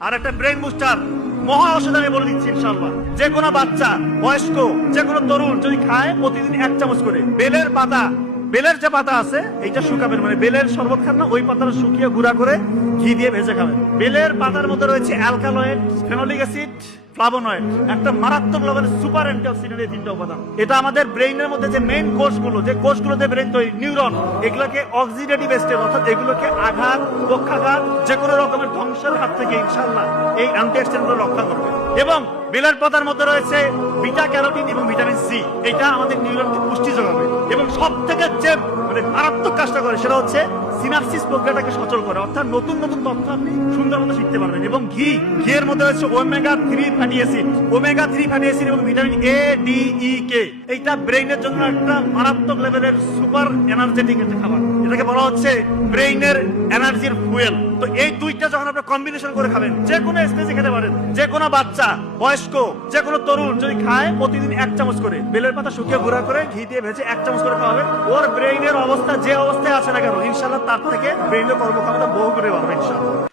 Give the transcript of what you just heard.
আর একটা brain booster মহা ঔষধ আমি বলে দিচ্ছি ইনশাআল্লাহ। যে কোনো বাচ্চা, বয়স্ক, যে কোনো তরুণ যদি খায় প্রতিদিন 1 চামচ করে বেলের পাতা, বেলের যে পাতা আছে এইটা শুকাবেন, মানে বেলের শরবত খান না, ওই পাতাটা শুকিয়ে গুঁড়া করে ঘি দিয়ে ভেজে খাবেন। বেলের পাতার মধ্যে রয়েছে অ্যালকালয়েড, ফেনোলিক অ্যাসিড, ফ্লাভোনয়েড, একটা মারাত্মক লেভেলের সুপার অ্যান্টিঅক্সিডেন্ট, এই 3টা উপাদান। এটা আমাদের ব্রেইনের মধ্যে যে মেইন কোষগুলো, যে কোষগুলোতে ব্রেইন তৈরি, নিউরন, এগুলোকে অক্সিডেটিভ স্টেট অর্থাৎ এগুলোকে আঘাত, পক্ষাঘাত, যে কোনো রকমের ধ্বংসের হাত থেকে ইনশাআল্লাহ এই অ্যান্টিঅক্সিডেন্টগুলো রক্ষা করবে। এবং বেলের পাতার মধ্যে রয়েছে বিটা ক্যারোটিন এবং ভিটামিন সি, এটা আমাদের নিউরনকে পুষ্টি যোগাবে। এবং সব থেকে যে মানে মারাত্মক কাজটা করে সেটা হচ্ছে সিনাপসিস প্রক্রিয়াটাকে সচল করে, অর্থাৎ নতুন নতুন তথ্য আপনি সুন্দর মতো শিখতে পারবেন। এবং ঘিয়ের মধ্যে রয়েছে omega 3 fatty acid, omega 3 fatty acid এবং ভিটামিন এ, ডি, ই, কে। এইটা ব্রেইনের জন্য একটা মারাত্মক লেভেলের সুপার এনার্জেটিক একটা খাবার, এটাকে বলা হচ্ছে ব্রেইনের এনার্জির ফুয়েল। তো এই দুইটা যখন আপনি কম্বিনেশন করে খাবেন, যে কোনো স্টেজে খেতে পারেন, যে কোনো বাচ্চা, বয়স্ক, যে কোনো তরুণ যদি খায় প্রতিদিন 1 চামচ করে বেলের পাতা শুকিয়ে গুঁড়া করে ঘি দিয়ে ভেজে 1 চামচ করে খাওয়াবে, ওর ব্রেইনের অবস্থা যে অবস্থায় আছে না কেন ইনশাআল্লাহ তার থেকে ব্রেইনের কর্মক্ষমতা বহু করে বাড়বে ইনশাআল্লাহ।